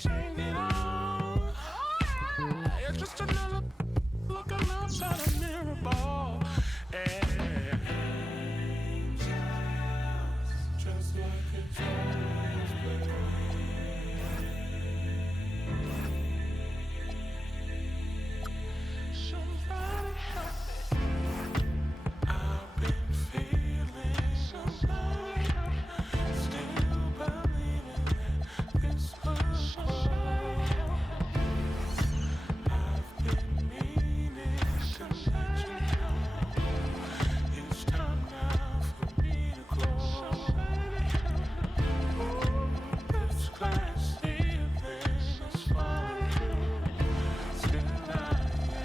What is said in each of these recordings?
change it all. It's just another look outside a mirror ball. Just like a child's play. Somebody help me. I've been feeling somebody help me. Still believing that this was somebody help me. I've been meaning to let you know. It's time now for me to go. Somebody help me. This glass ceiling is falling through. Still I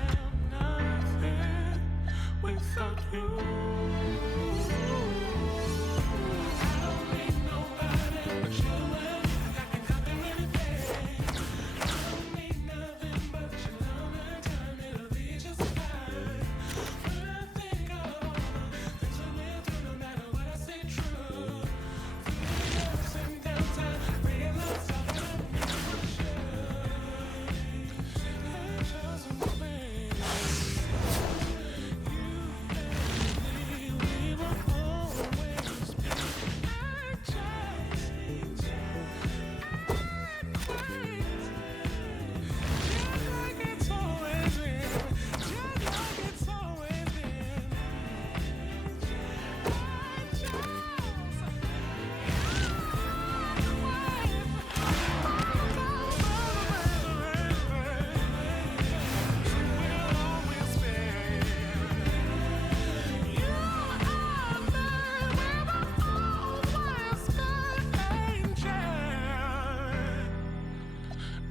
am nothing without you. I don't need nobody but you and I can conquer anything. I don't need nothing but your love and time. It'll be just fine. When I think of all the things we've been through, no matter what I say true. Through the ups and downs, I realize I've got to share. It's just a moment. We were always be. I just crazy. Just like it's always been. Just like it's always been. I just we'll always be. You are mine, we were always been angel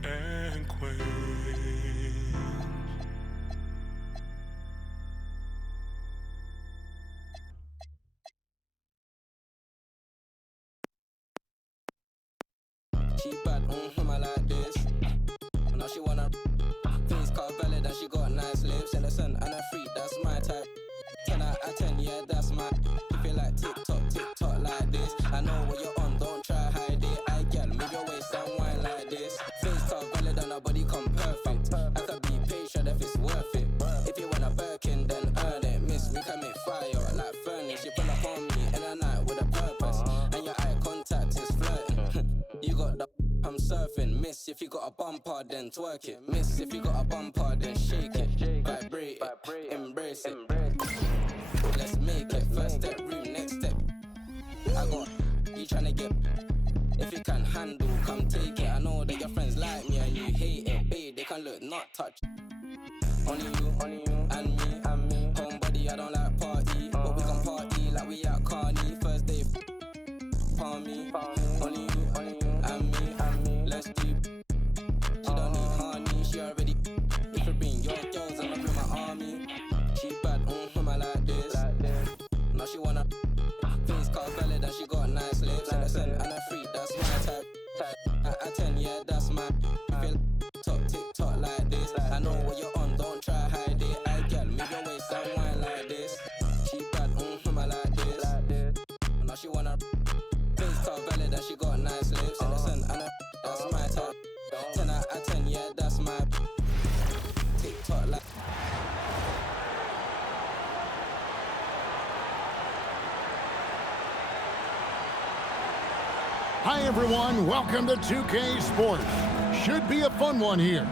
and queen. She bad, I like this. Now she wanna face car valid and she got nice lips. Innocent and a freak, that's my type. 10 out of 10, yeah, that's my. You feel like TikTok like this. I know what you're on, don't try hide it. I get move your waist and wine like this. Face car valid and her body come perfect. I could be patient if it's worth it. If you want a Birkin, then earn it. Miss, we can make fire like furnace. You pull up on me in a night with a purpose. And your eye contact is flirting. You got the I'm surfing. Miss, if you got a bumper, then twerk it. Miss, if you got a bumper, then shake it. Vibrate it, embrace it. Let's make it. First step, room, next step. I got you tryna get. If you can handle, come take it. I know that your friends like me and you hate it. Babe, they can look, not touch. Only you, and me. Homebody, I don't like party, but we can party like we at Carney. First day, palm me. Only you, and me. Let's do. She don't need honey, she already. If you bring your girls, I'ma bring my army. She bad, I like this. Now she wanna face car valid and she got nice lips. Innocent and a freak, that's my type. At 10, yeah, that's my. You feel TikTok like this. I know what you're on, don't try hide it. I get move your waist and wine like this. She bad, I like this. Now she wanna face car valid and she got nice lips. Innocent and a that's my type. 10 out of 10, yeah, that's my. TikTok like. Hi everyone, welcome to 2K Sports. Should be a fun one here.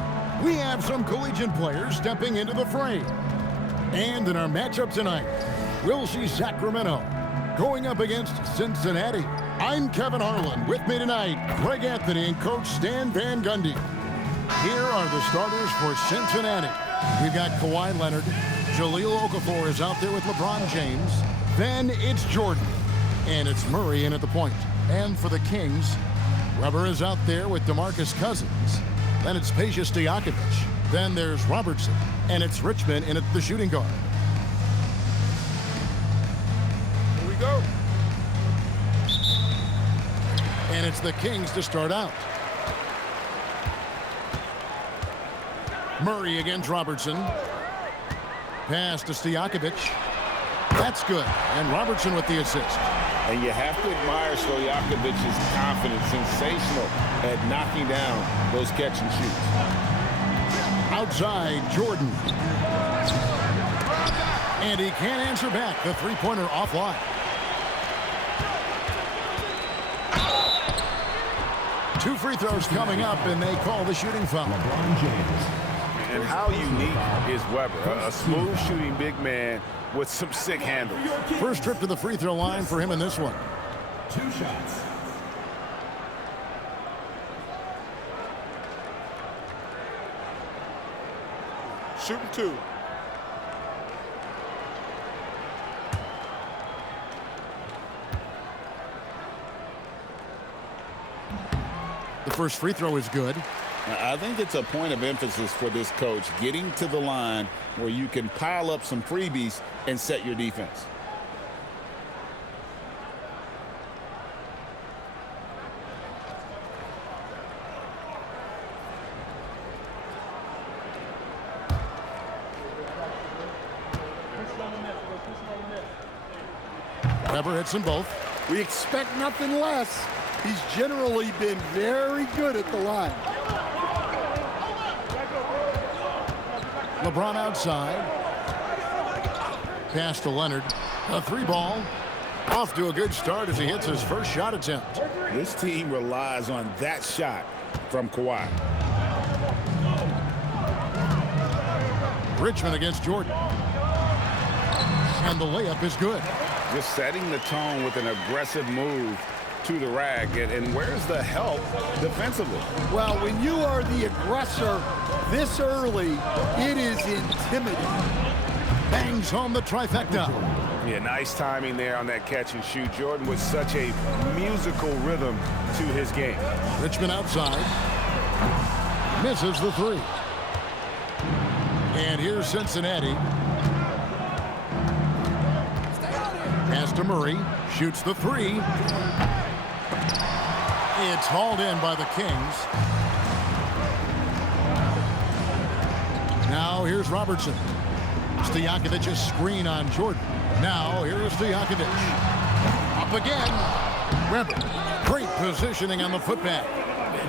We have some collegiate players stepping into the fray. And in our matchup tonight, we'll see Sacramento going up against Cincinnati. I'm Kevin Harlan. With me tonight, Greg Anthony and Coach Stan Van Gundy. Here are the starters for Cincinnati. We've got Kawhi Leonard. Jahlil Okafor is out there with LeBron James. Then it's Jordan. And it's Murray in at the point. And for the Kings, Weber is out there with DeMarcus Cousins. Then it's Peja Stojakovic. Then there's Robertson. And it's Richmond in at the shooting guard. Here we go. And it's the Kings to start out. Murray against Robertson. Pass to Stojakovic. That's good. And Robertson with the assist. And you have to admire Stojakovic's confidence. Sensational at knocking down those catch and shoots. Outside, Jordan. And he can't answer back. The three-pointer offline. Two free throws coming up, and they call the shooting foul. LeBron James. And how unique is Weber? A smooth shooting big man with some sick handles. First trip to the free throw line for him in this one. 2 shots. Shooting 2. The first free throw is good. I think it's a point of emphasis for this coach, getting to the line where you can pile up some freebies and set your defense. Weber hits them both. We expect nothing less. He's generally been very good at the line. LeBron outside. Pass to Leonard. A 3-ball. Off to a good start as he hits his first shot attempt. This team relies on that shot from Kawhi. Richmond against Jordan. And the layup is good. Just setting the tone with an aggressive move to the rack. And where's the help defensively? Well, when you are the aggressor this early, it is intimidating. Bangs home the trifecta. Yeah, nice timing there on that catch and shoot. Jordan with such a musical rhythm to his game. Richmond outside. Misses the 3. And here's Cincinnati. Pass to Murray. Shoots the 3. It's hauled in by the Kings. Now here's Robertson. Stojakovic's screen on Jordan. Now here's Stojakovic. Up again. Weber. Great positioning on the putback.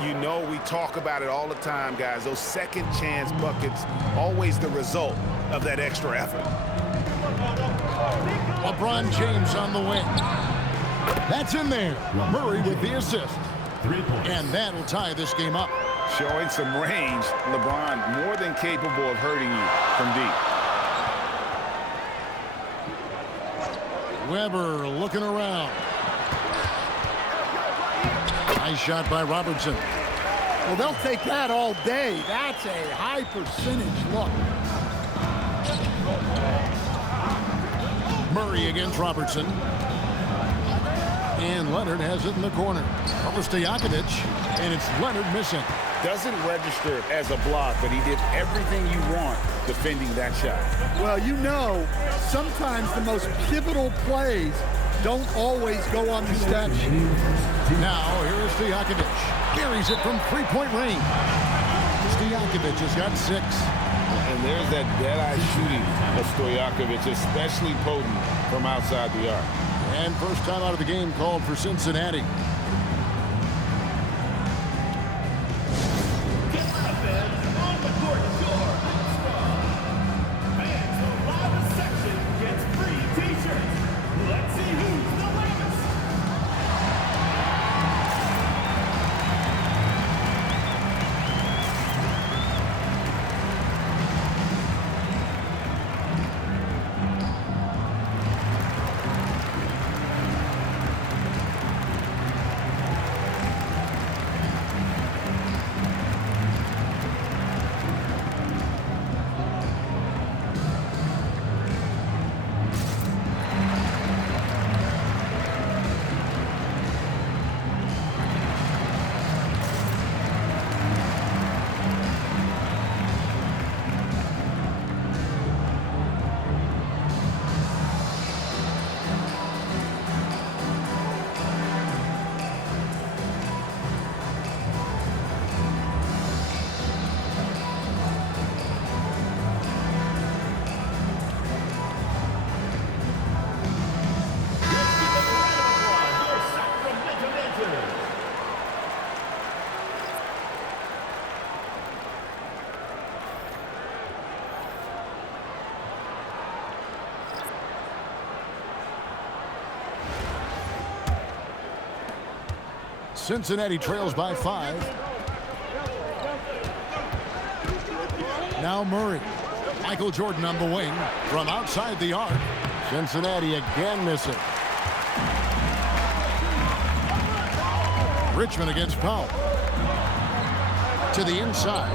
You know we talk about it all the time, guys. Those second chance buckets, always the result of that extra effort. LeBron James on the wing. That's in there. Murray with the assist. 3 points. And that'll tie this game up. Showing some range, LeBron more than capable of hurting you from deep. Weber looking around. Nice shot by Robertson. Well, they'll take that all day. That's a high percentage look. Murray against Robertson. And Leonard has it in the corner. Over Stojakovic, and it's Leonard missing. Doesn't register as a block, but he did everything you want defending that shot. Well, you know, sometimes the most pivotal plays don't always go on the stat sheet. Now, here's Stojakovic. Buries it from 3-point range. Stojakovic has got 6. And there's that dead-eye shooting of Stojakovic, especially potent from outside the arc. And first time out of the game called for Cincinnati. Cincinnati trails by 5. Now Murray. Michael Jordan on the wing from outside the arc. Cincinnati again missing. Richmond against Powell. To the inside.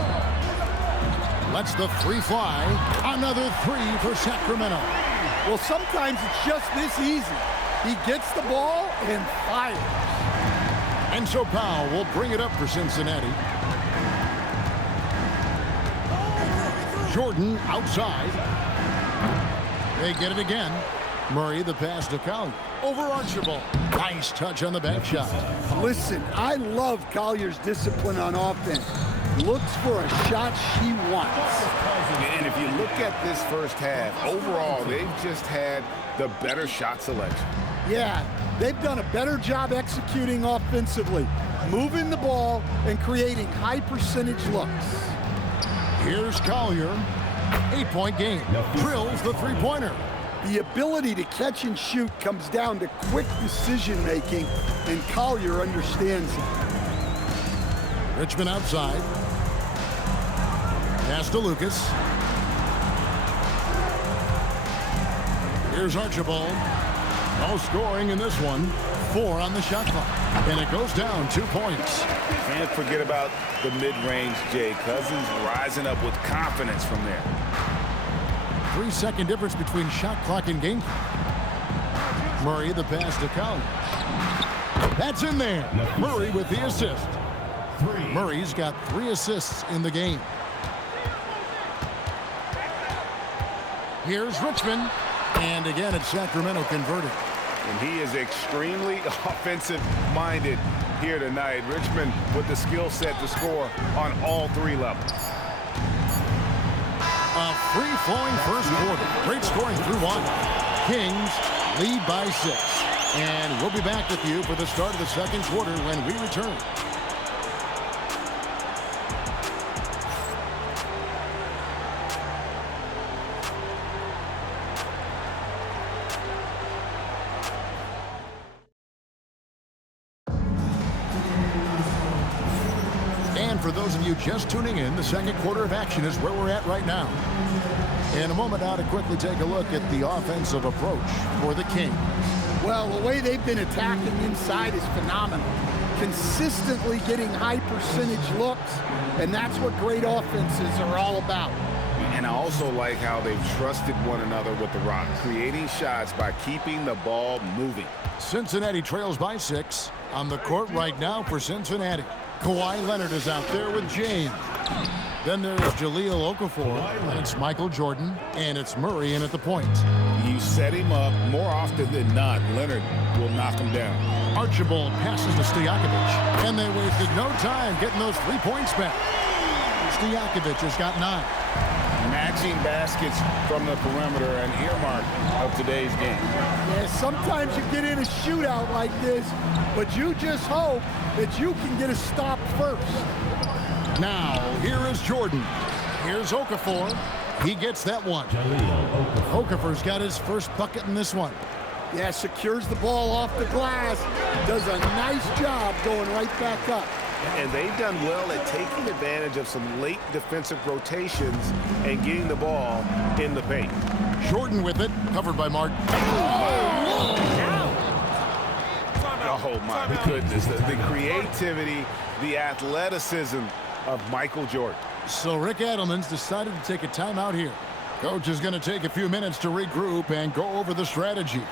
Lets the three fly. Another three for Sacramento. Well, sometimes it's just this easy. He gets the ball and fires. And so Powell will bring it up for Cincinnati. Jordan outside. They get it again. Murray the pass to Collier. Over Archibald. Nice touch on the back shot. Listen, I love Collier's discipline on offense. Looks for a shot she wants. And if you look at this first half, overall, they've just had the better shot selection. Yeah, they've done a better job executing offensively, moving the ball and creating high percentage looks. Here's Collier. 8-point game. Drills the three-pointer. The ability to catch and shoot comes down to quick decision making, and Collier understands it. Richmond outside. Pass to Lucas. Here's Archibald. No scoring in this one. 4 on the shot clock. And it goes down 2 points. Can't forget about the mid-range, Jay. Cousins rising up with confidence from there. 3-second difference between shot clock and game clock. Murray the pass to Collier. That's in there. Murray with the assist. Murray's got 3 assists in the game. Here's Richmond. And again, it's Sacramento converted. And he is extremely offensive-minded here tonight. Richmond with the skill set to score on all 3 levels. A free-flowing first quarter. Great scoring through 1. Kings lead by 6. And we'll be back with you for the start of the second quarter when we return. For those of you just tuning in, the second quarter of action is where we're at right now. In a moment now to quickly take a look at the offensive approach for the Kings. Well, the way they've been attacking inside is phenomenal. Consistently getting high percentage looks, and that's what great offenses are all about. And I also like how they've trusted one another with the rock, creating shots by keeping the ball moving. Cincinnati trails by 6 on the court right now for Cincinnati. Kawhi Leonard is out there with James. Then there's Jahlil Okafor, and it's Michael Jordan, and it's Murray in at the point. You set him up more often than not. Leonard will knock him down. Archibald passes to Stojakovic, and they wasted no time getting those 3 points back. Stojakovic has got 9. Matching baskets from the perimeter, an earmark of today's game. Yeah, sometimes you get in a shootout like this, but you just hope that you can get a stop first. Now, here is Jordan. Here's Okafor. He gets that one. Okafor's got his first bucket in this one. Yeah, secures the ball off the glass. Does a nice job going right back up. And they've done well at taking advantage of some late defensive rotations and getting the ball in the paint. Jordan with it, covered by Martin. Oh, my goodness. The creativity, the athleticism of Michael Jordan. So Rick Adelman's decided to take a timeout here. Coach is going to take a few minutes to regroup and go over the strategy.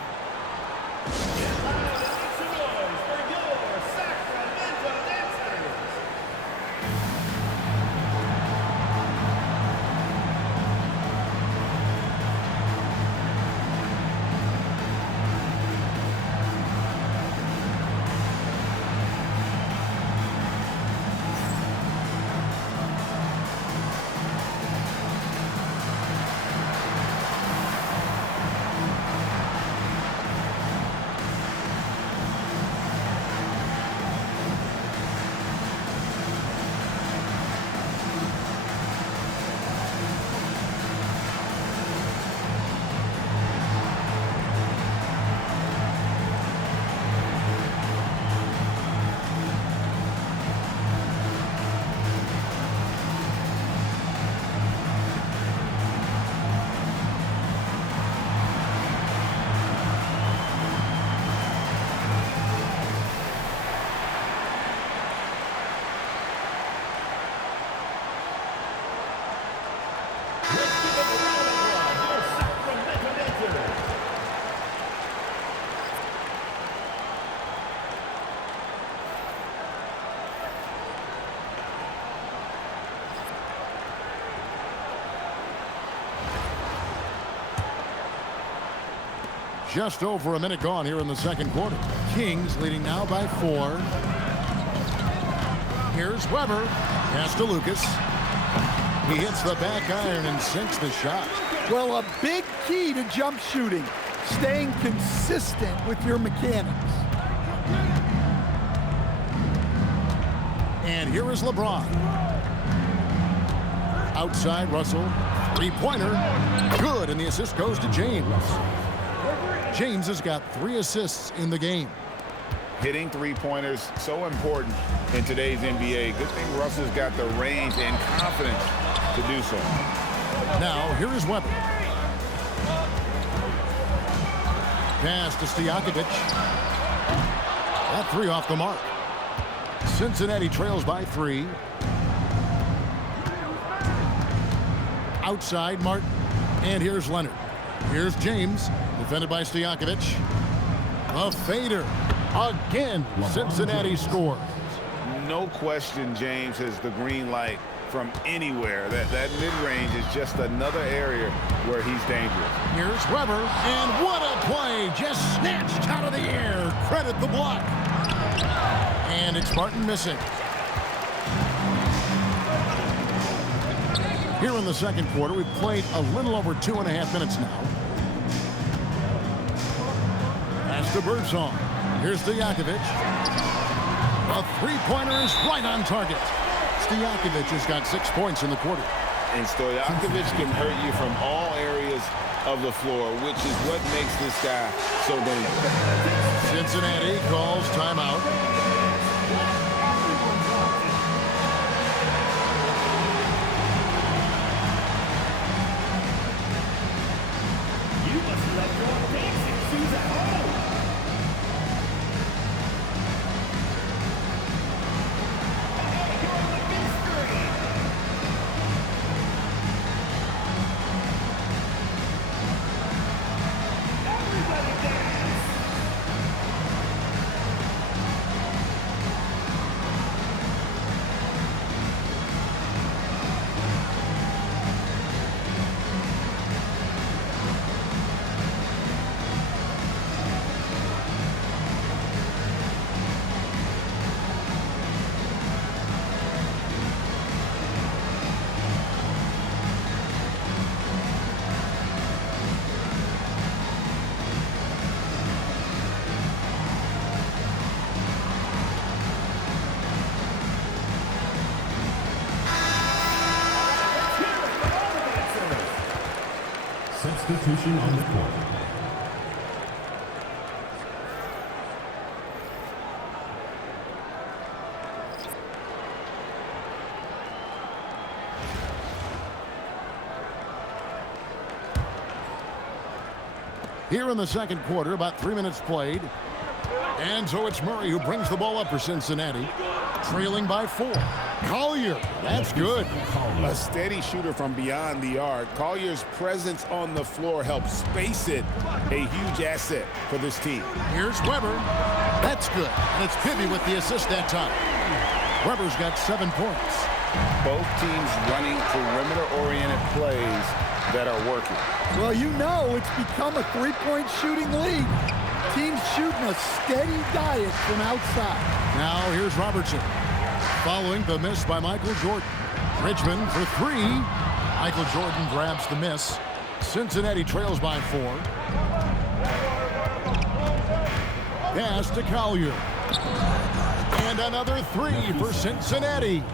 Just over a minute gone here in the second quarter. Kings leading now by 4. Here's Weber. Pass to Lucas. He hits the back iron and sinks the shot. Well, a big key to jump shooting, staying consistent with your mechanics. And here is LeBron. Outside Russell. Three-pointer. Good, and the assist goes to James. James has got 3 assists in the game. Hitting three-pointers, so important in today's NBA. Good thing Russell's got the range and confidence to do so. Now, here is Weber. Pass to Stojakovic. That 3 off the mark. Cincinnati trails by 3. Outside Martin. And here's Leonard. Here's James. Defended by Stojakovic. A fader. Again, Cincinnati scores. No question James has the green light from anywhere. That mid-range is just another area where he's dangerous. Here's Weber, and what a play! Just snatched out of the air. Credit the block. And it's Martin missing. Here in the second quarter, we've played a little over 2.5 minutes now. Pass to Birdsong. Here's Stojakovic. A three-pointer is right on target. Stojakovic has got 6 points in the quarter. And Stojakovic can hurt you from all areas of the floor, which is what makes this guy so dangerous. Cincinnati calls timeout. You must love your dancing shoes at home. Substitution on the court. Here in the second quarter, about 3 minutes played. And so it's Murray who brings the ball up for Cincinnati, trailing by 4. Collier, that's good. A steady shooter from beyond the arc. Collier's presence on the floor helps space it. A huge asset for this team. Here's Weber. That's good. And it's Pibby with the assist that time. Weber's got 7 points. Both teams running perimeter-oriented plays that are working. Well, you know it's become a three-point shooting league. Teams shooting a steady diet from outside. Now here's Robertson. Following the miss by Michael Jordan. Richmond for 3. Michael Jordan grabs the miss. Cincinnati trails by 4. Pass to Collier. And another 3 for Cincinnati.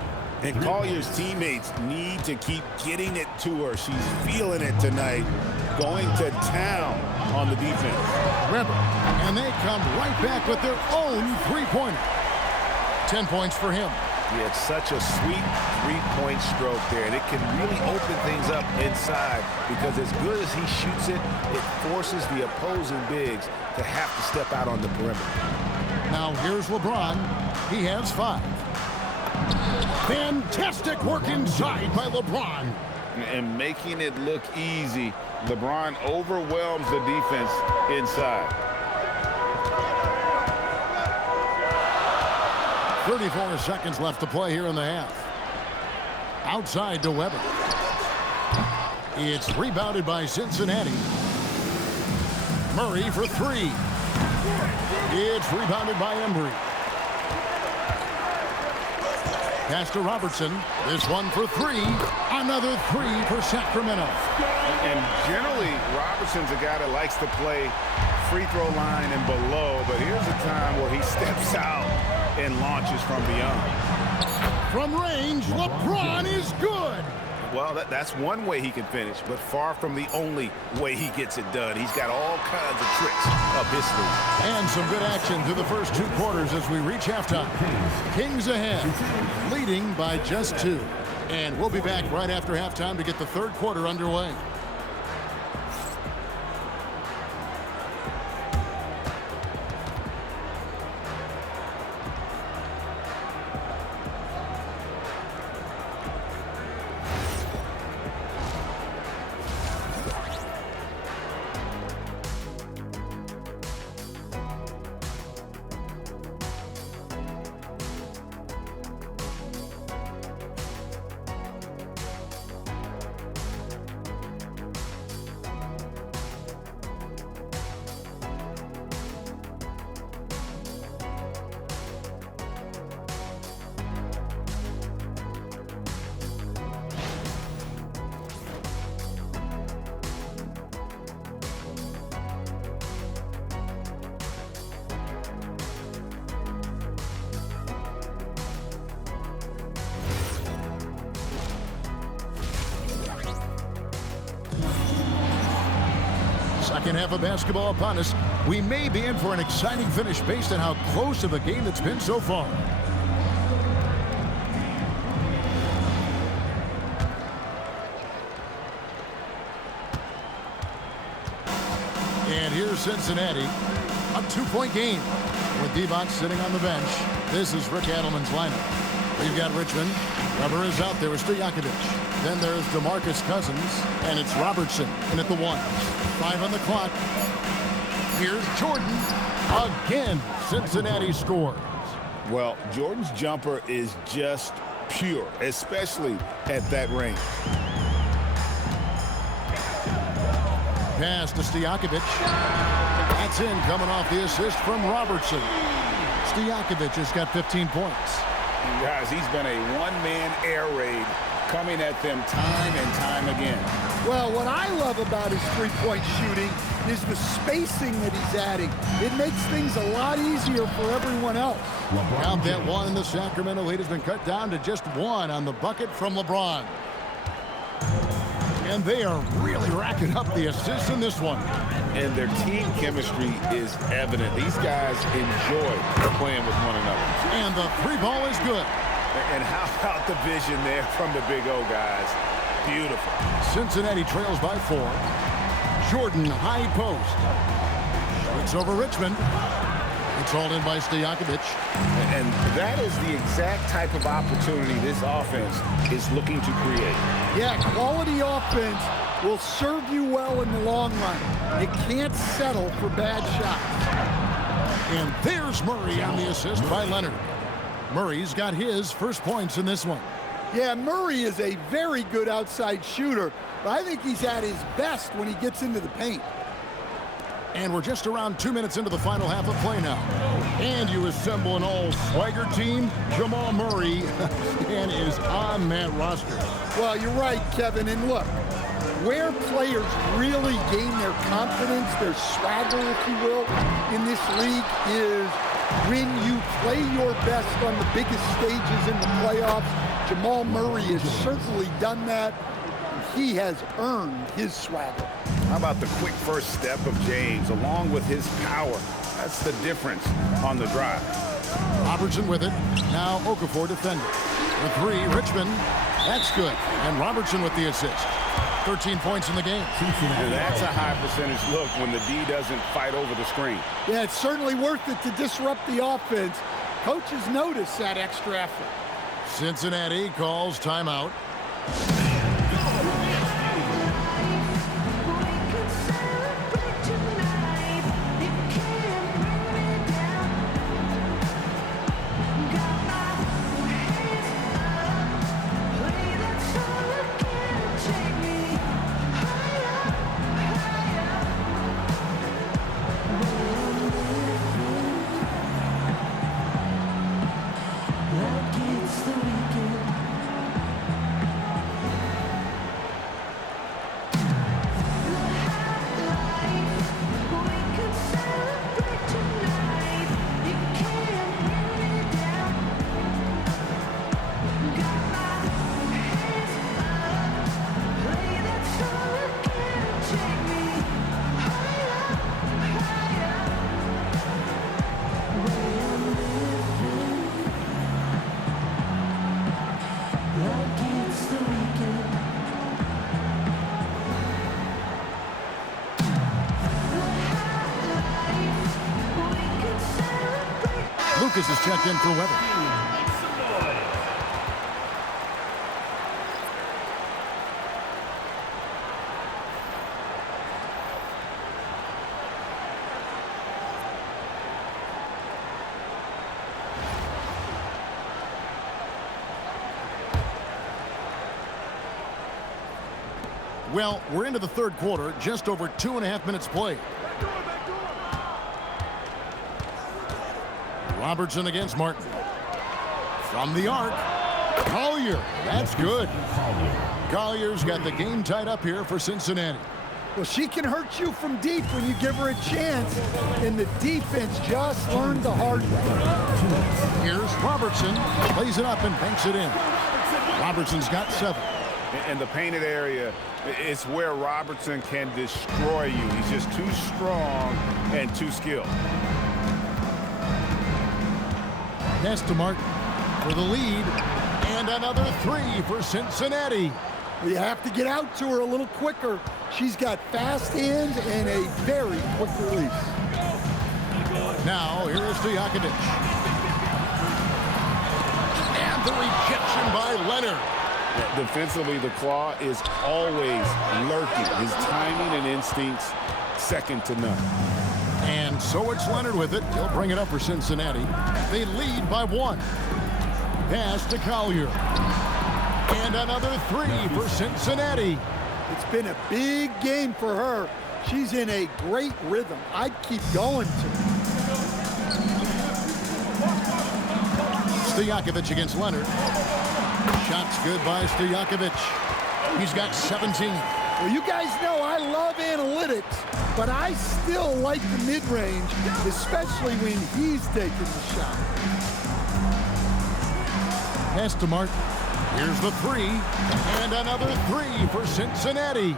And Collier's teammates need to keep getting it to her. She's feeling it tonight. Going to town on the defense. Weber. And they come right back with their own three-pointer. 10 points for him. He had such a sweet three-point stroke there, and it can really open things up inside because as good as he shoots it, it forces the opposing bigs to have to step out on the perimeter. Now here's LeBron. He has 5. Fantastic work inside by LeBron. And making it look easy, LeBron overwhelms the defense inside. 34 seconds left to play here in the half. Outside to Weber. It's rebounded by Cincinnati. Murray for three. It's rebounded by Embry. Pass to Robertson. This one for three. Another three for Sacramento. And generally, Robertson's a guy that likes to play free throw line and below, but here's a time where he steps out and launches from beyond. From range, LeBron is good. Well, that's one way he can finish, but far from the only way he gets it done. He's got all kinds of tricks up his sleeve. And some good action through the first two quarters as we reach halftime. Kings ahead, leading by just 2. And we'll be back right after halftime to get the third quarter underway. Second half of basketball upon us. We may be in for an exciting finish based on how close of a game it's been so far. And here's Cincinnati. A 2-point game with Divac sitting on the bench. This is Rick Adelman's lineup. We've got Richmond. Weber is out there with Stojakovic. Then there's DeMarcus Cousins, and it's Robertson in at the 1. 5 on the clock. Here's Jordan. Again, Cincinnati scores. Well, Jordan's jumper is just pure, especially at that range. Pass to Stojakovic. That's in, coming off the assist from Robertson. Stojakovic has got 15 points. And guys, he's been a one-man air raid coming at them time and time again. Well, what I love about his three-point shooting is the spacing that he's adding. It makes things a lot easier for everyone else. Count that one, and the Sacramento lead has been cut down to just 1 on the bucket from LeBron. And they are really racking up the assists in this one. And their team chemistry is evident. These guys enjoy playing with one another. And the 3 ball is good. And how about the vision there from the Big O guys? Beautiful. Cincinnati trails by 4. Jordan, high post. It's over Richmond. It's hauled in by Stojakovic. And that is the exact type of opportunity this offense is looking to create. Yeah, quality offense will serve you well in the long run. It can't settle for bad shots. And there's Murray on the assist by Leonard. Murray's got his first points in this one. Yeah, Murray is a very good outside shooter, but I think he's at his best when he gets into the paint. And we're just around 2 minutes into the final half of play now. And you assemble an all-swagger team. Jamal Murray and is on that roster. Well, you're right, Kevin. And look, where players really gain their confidence, their swagger, if you will, in this league is when you play your best on the biggest stages in the playoffs. Jamal Murray has certainly done that. He has earned his swagger. How about the quick first step of James along with his power? That's the difference on the drive. Robertson with it. Now Okafor defending. The 3, Richmond. That's good. And Robertson with the assist. 13 points in the game. That's a high percentage look when the D doesn't fight over the screen. Yeah, it's certainly worth it to disrupt the offense. Coaches notice that extra effort. Cincinnati calls timeout. Lucas is checked in for Weber. Make some noise. Well, we're into the third quarter, just over 2.5 minutes played. Robertson against Martin. From the arc, Collier. That's good. Collier's got the game tied up here for Cincinnati. Well, she can hurt you from deep when you give her a chance, and the defense just learned the hard way. Here's Robertson. Plays it up and banks it in. Robertson's got 7. In the painted area, it's where Robertson can destroy you. He's just too strong and too skilled. Pass to Martin for the lead. And another 3 for Cincinnati. You have to get out to her a little quicker. She's got fast hands and a very quick release. Now, here is Stojakovic. And the rejection by Leonard. Defensively, the claw is always lurking. His timing and instincts, second to none. And so it's Leonard with it. He'll bring it up for Cincinnati. They lead by 1. Pass to Collier. And another 3 for Cincinnati. It's been a big game for her. She's in a great rhythm. I'd keep going to her. Stojakovic against Leonard. Shots good by Stojakovic. He's got 17. Well, you guys know I love analytics, but I still like the mid-range, especially when he's taking the shot. Pass to Martin. Here's the 3. And another 3 for Cincinnati.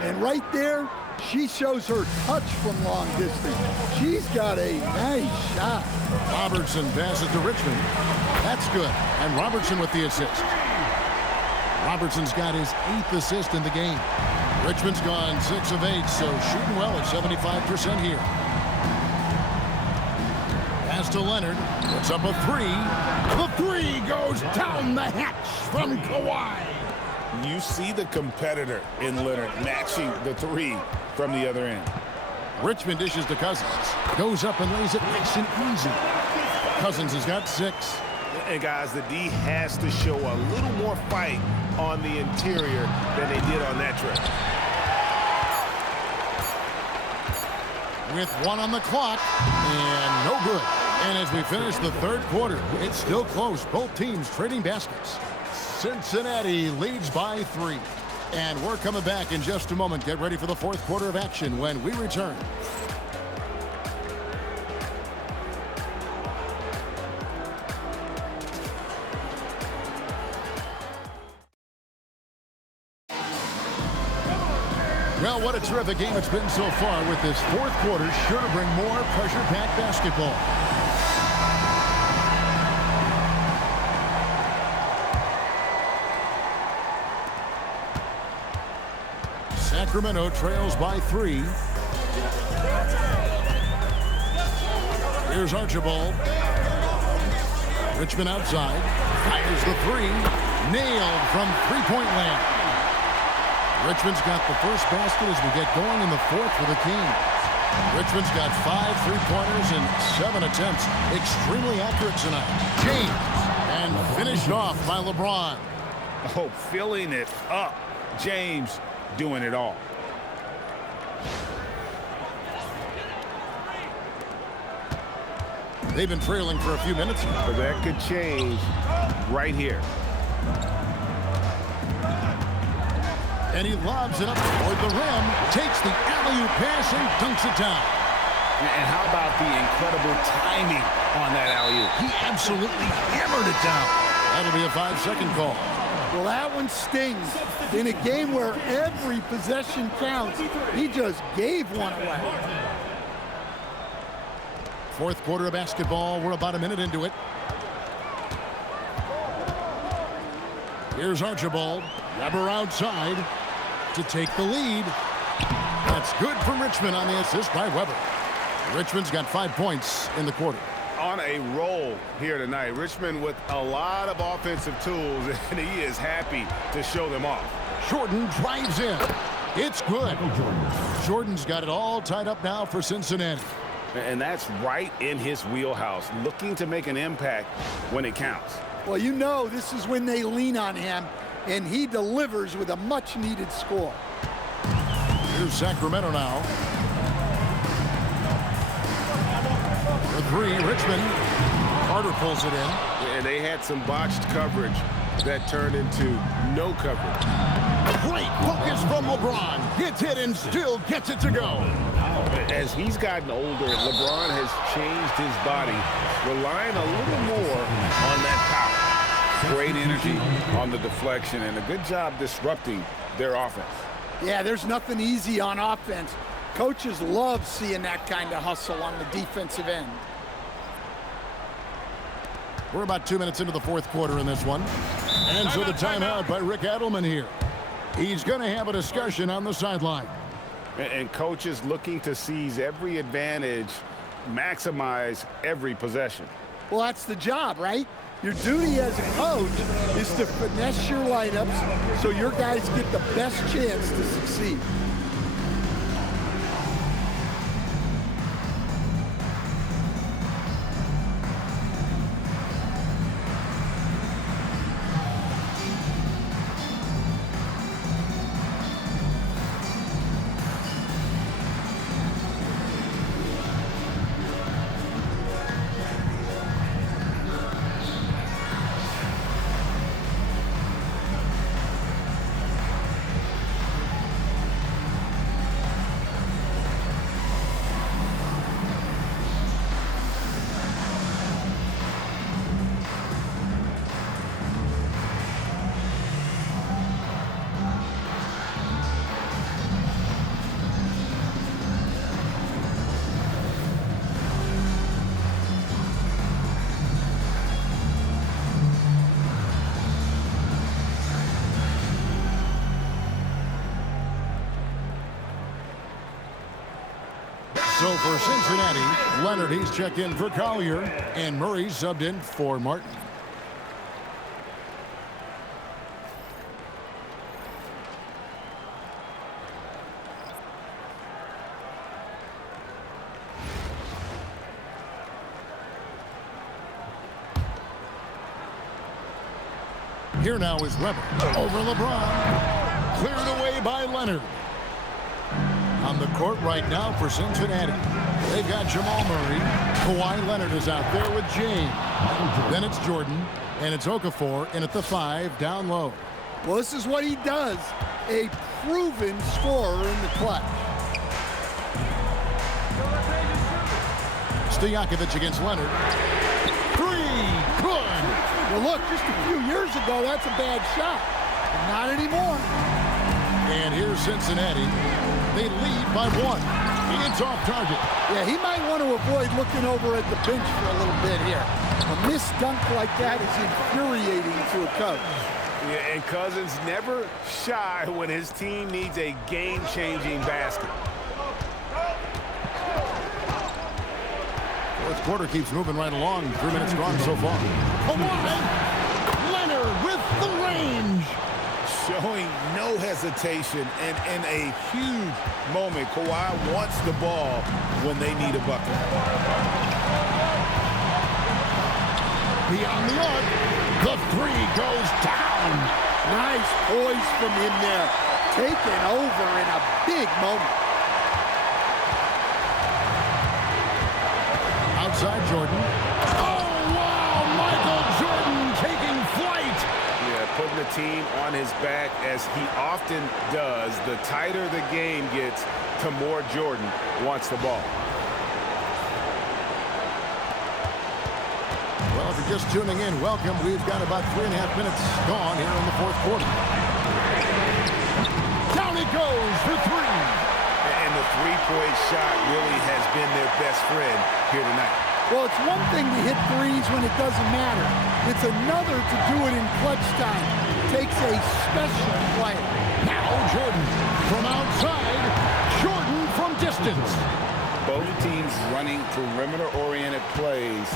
And right there, she shows her touch from long distance. She's got a nice shot. Robertson passes to Richmond. That's good. And Robertson with the assist. Robertson's got his 8th assist in the game. Richmond's gone 6 of 8, so shooting well at 75% here. Pass to Leonard. Puts up a 3. The 3 goes down the hatch from Kawhi. You see the competitor in Leonard matching the 3 from the other end. Richmond dishes to Cousins. Goes up and lays it nice and easy. Cousins has got 6. And guys, the D has to show a little more fight on the interior than they did on that trip. With 1 on the clock, and no good. And as we finish the third quarter, it's still close. Both teams trading baskets. Cincinnati leads by 3. And we're coming back in just a moment. Get ready for the fourth quarter of action when we return. Well, what a terrific game it's been so far, with this fourth quarter sure to bring more pressure-packed basketball. Sacramento trails by 3. Here's Archibald. Richmond outside. Fires the 3. Nailed from three-point land. Richmond's got the first basket as we get going in the fourth for the Kings. Richmond's got 5 3-pointers and 7 attempts. Extremely accurate tonight. James, and finished off by LeBron. Oh, filling it up. James doing it all. They've been trailing for a few minutes. But that could change right here. And he lobs it up toward the rim, takes the alley-oop pass and dunks it down. And how about the incredible timing on that alley-oop? He absolutely hammered it down. That'll be a 5-second call. Well, that one stings. In a game where every possession counts, he just gave one away. Fourth quarter of basketball. We're about a minute into it. Here's Archibald. Weber outside to take the lead. That's good from Richmond on the assist by Weber. Richmond's got 5 points in the quarter. on a roll here tonight. Richmond with a lot of offensive tools, and he is happy to show them off. Jordan drives in. It's good. Jordan's got it all tied up now for Cincinnati. And that's right in his wheelhouse, looking to make an impact when it counts. Well, you know this is when they lean on him, and he delivers with a much-needed score. Here's Sacramento now. For three, Richmond. Carter pulls it in. And they had some botched coverage that turned into no coverage. Great focus from LeBron. Gets hit and still gets it to go. As he's gotten older, LeBron has changed his body, relying a little more on that power. Great energy on the deflection and a good job disrupting their offense. Yeah, there's nothing easy on offense. Coaches love seeing that kind of hustle on the defensive end. We're about 2 minutes into the fourth quarter in this one. And so the timeout by Rick Adelman here. He's going to have a discussion on the sideline. And coaches looking to seize every advantage, maximize every possession. Well, that's the job, right? Your duty as a coach is to finesse your lineups so your guys get the best chance to succeed. So for Cincinnati, Leonard, he's checked in for Collier, and Murray subbed in for Martin. Here now is Weber over LeBron. Cleared away by Leonard. On the court right now for Cincinnati. They've got Jamal Murray. Kawhi Leonard is out there with James. Then it's Jordan, and it's Okafor in at the 5 down low. Well, this is what he does. A proven scorer in the clutch. Stojakovic against Leonard. 3, good. Well, look, just a few years ago, that's a bad shot. But not anymore. And here's Cincinnati. They lead by 1. It's off target. Yeah, he might want to avoid looking over at the bench for a little bit here. A missed dunk like that is infuriating to a coach. Yeah, and Cousins never shy when his team needs a game-changing basket. Fourth quarter keeps moving right along. 3 minutes gone so far. Kawhi Leonard with the range. Showing no hesitation, and in a huge moment, Kawhi wants the ball when they need a bucket. Beyond the arc, the 3 goes down. Nice poise from him there. Taken over in a big moment. Outside Jordan. Oh, wow, Michael Jordan taking flight. Putting the team on his back as he often does. The tighter the game gets, the more Jordan wants the ball. Well, if you're just tuning in, welcome. We've got about 3.5 minutes gone here in the fourth quarter. Down it goes for 3. And the three-point shot really has been their best friend here tonight. Well, it's one thing to hit threes when it doesn't matter. It's another to do it in clutch time. It takes a special player. Now Jordan from outside. Jordan from distance. Both teams running perimeter-oriented plays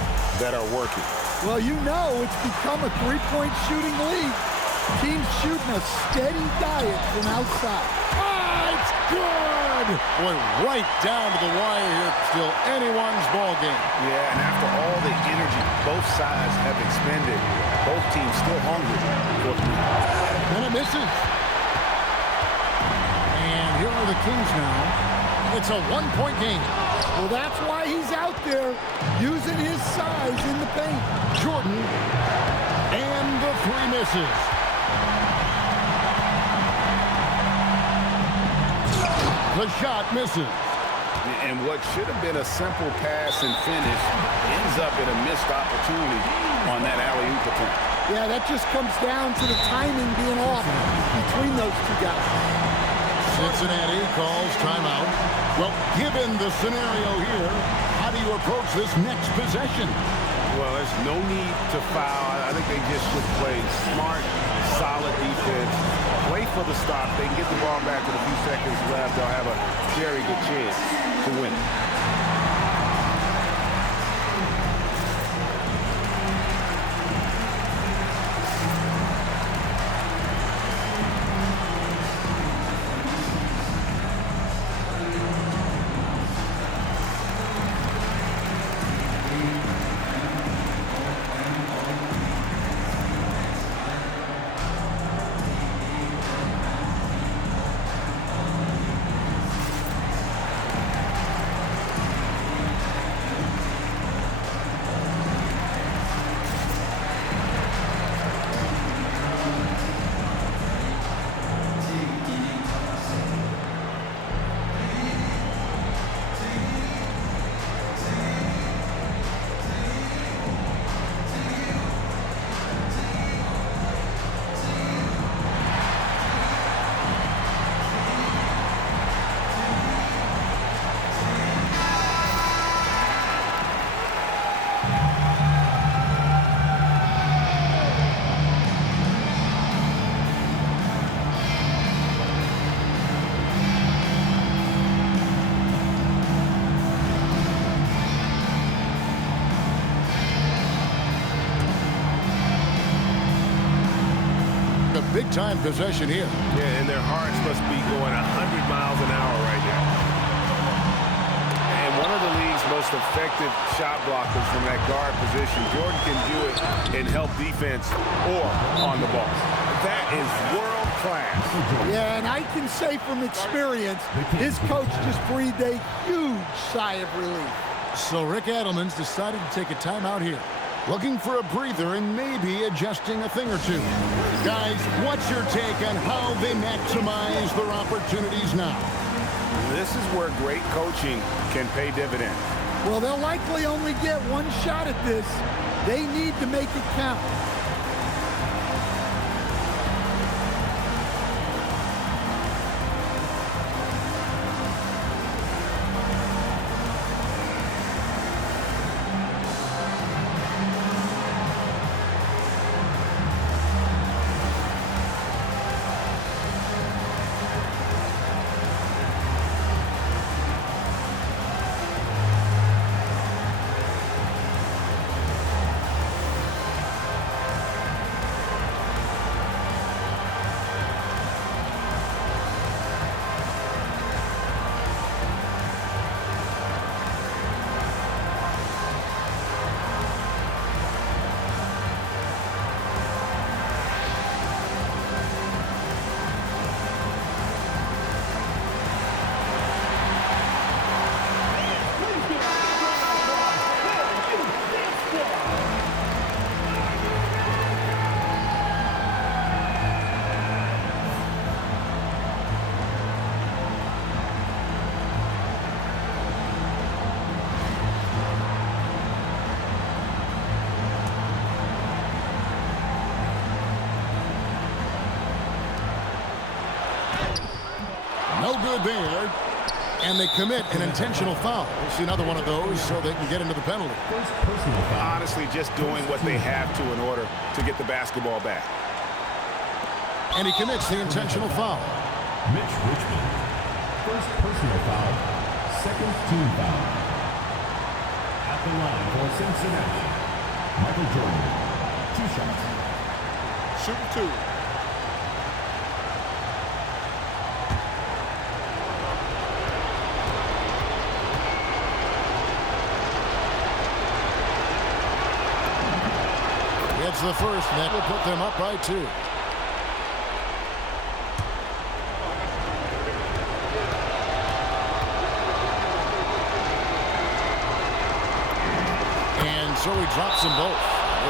that are working? Well, you know it's become a three-point shooting league. Teams shooting a steady diet from outside. Ah, it's good! Boy, right down to the wire here. Still anyone's ball game. Yeah, and after all the energy both sides have expended, both teams still hungry for three. And it misses. And here are the Kings now. It's a one-point game. Well, that's why he's out there using his size in the paint. Jordan, and the three misses. The shot misses. And what should have been a simple pass and finish ends up in a missed opportunity on that alley-oop attempt. Yeah, that just comes down to the timing being off between those two guys. Cincinnati calls timeout. Well, given the scenario here, how do you approach this next possession? Well, there's no need to foul. I think they just should play smart, solid defense. Wait for the stop. They can get the ball back with a few seconds left. They'll have a very good chance to win. Big-time possession here. Yeah, and their hearts must be going 100 miles an hour right now. And one of the league's most effective shot blockers from that guard position. Jordan can do it and help defense or on the ball. That is world class. Yeah, and I can say from experience, his coach just breathed a huge sigh of relief. So Rick Adelman's decided to take a timeout here. Looking for a breather and maybe adjusting a thing or two. Guys, what's your take on how they maximize their opportunities now? This is where great coaching can pay dividends. Well, they'll likely only get one shot at this. They need to make it count. No good there. And they commit an intentional foul. We'll see another one of those so they can get into the penalty. Honestly, just doing what they have to in order to get the basketball back. And he commits the intentional foul. Mitch Richmond. First personal foul. Second team foul. At the line for Cincinnati, Michael Jordan. 2 shots. Shooting 2. It's the first, and that will put them up by 2. And so he drops them both.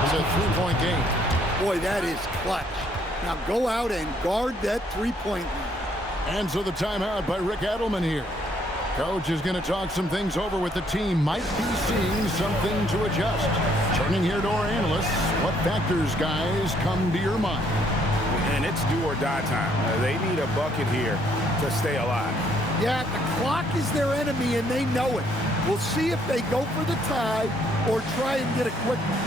It's a 3-point game. Boy, that is clutch. Now go out and guard that 3-point line. And so the timeout by Rick Adelman here. Coach is going to talk some things over with the team. Might be seeing something to adjust. Turning here to our analysts. What factors, guys, come to your mind? And it's do or die time. They need a bucket here to stay alive. Yeah, the clock is their enemy, and they know it. We'll see if they go for the tie or try and get a quick one.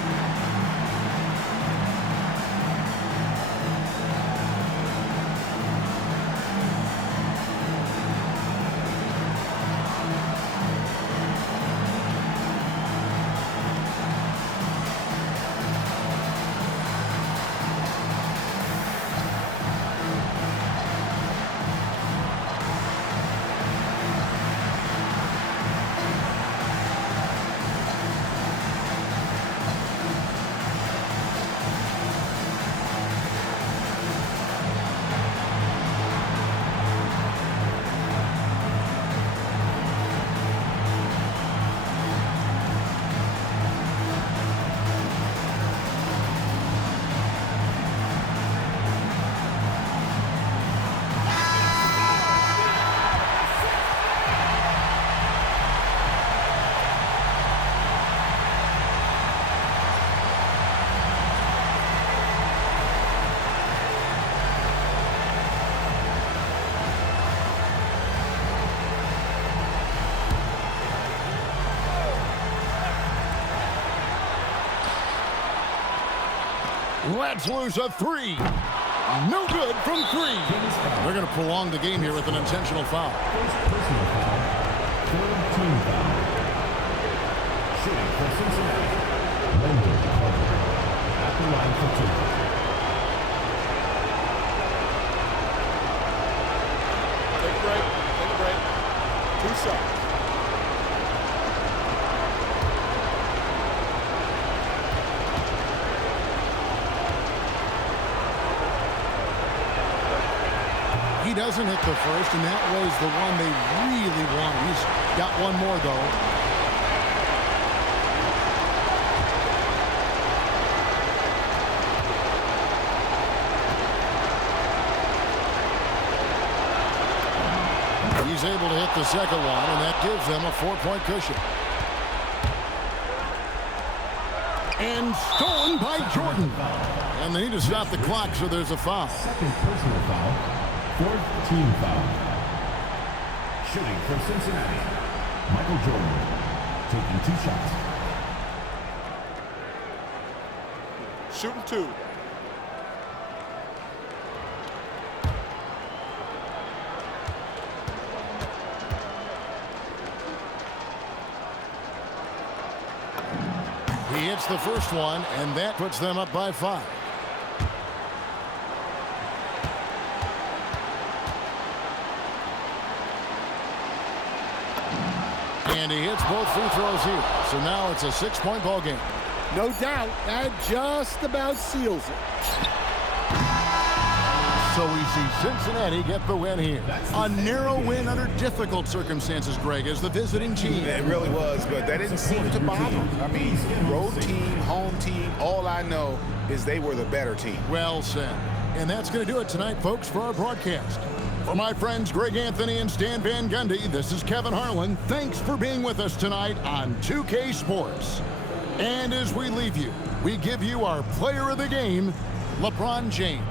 Let's lose a 3. No good from 3. They're going to prolong the game here with an intentional foul. First personal foul. Third team foul. Shooting for Cincinnati, Wendell Carter. At the line for 2. Take a break. Take a break. 2 shots. He doesn't hit the first, and that was the one they really wanted. He's got one more, though. He's able to hit the second one, and that gives them a 4-point cushion. And stolen by Jordan. And they need to stop the clock, so there's a foul. Second personal foul. Fourth team foul. Shooting for Cincinnati, Michael Jordan, taking 2 shots. Shooting 2. He hits the first one, and that puts them up by 5. And he hits both free throws here. So now it's a 6-point ball game. No doubt, that just about seals it. So we see Cincinnati get the win here. A narrow win under difficult circumstances, Greg, as the visiting team. It really was, but that didn't seem to bother them. I mean, road team, home team, all I know is they were the better team. Well said. And that's going to do it tonight, folks, for our broadcast. For my friends Greg Anthony and Stan Van Gundy, this is Kevin Harlan. Thanks for being with us tonight on 2K Sports. And as we leave you, we give you our player of the game, LeBron James.